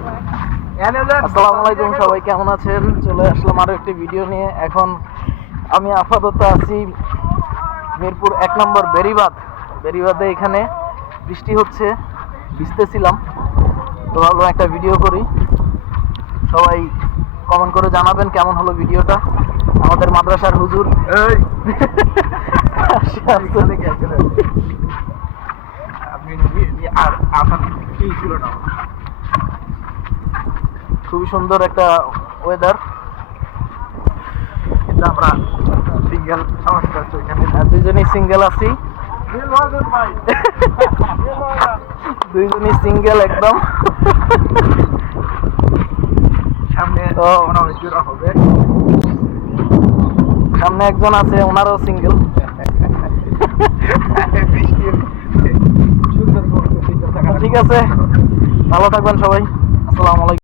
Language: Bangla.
আসসালামু আলাইকুম, সবাই কেমন আছেন? চলে আসলাম আরো একটি ভিডিও নিয়ে। এখন আমি আপাতত আছি মিরপুর 1 নম্বর বেরিবাদে। এখানে বৃষ্টি হচ্ছে, ভিজতেছিলাম, তো ভাবলাম একটা ভিডিও করি। সবাই কমেন্ট করে জানাবেন কেমন হলো ভিডিওটা। আমাদের মাদ্রাসার হুজুর খুবই সুন্দর একটা ওয়েদার। আমরা সিঙ্গেল সমস্যা হচ্ছে এখানে। দুইজনই সিঙ্গেল আছি, দুইজনই সিঙ্গেল একদম। সামনে তো মনে হয় জোড়া হবে। সামনে একজন আছে, ওনারও সিঙ্গেল। সুন্দর ঠিক আছে, ভালো থাকবেন সবাই। আসসালামু আলাইকুম।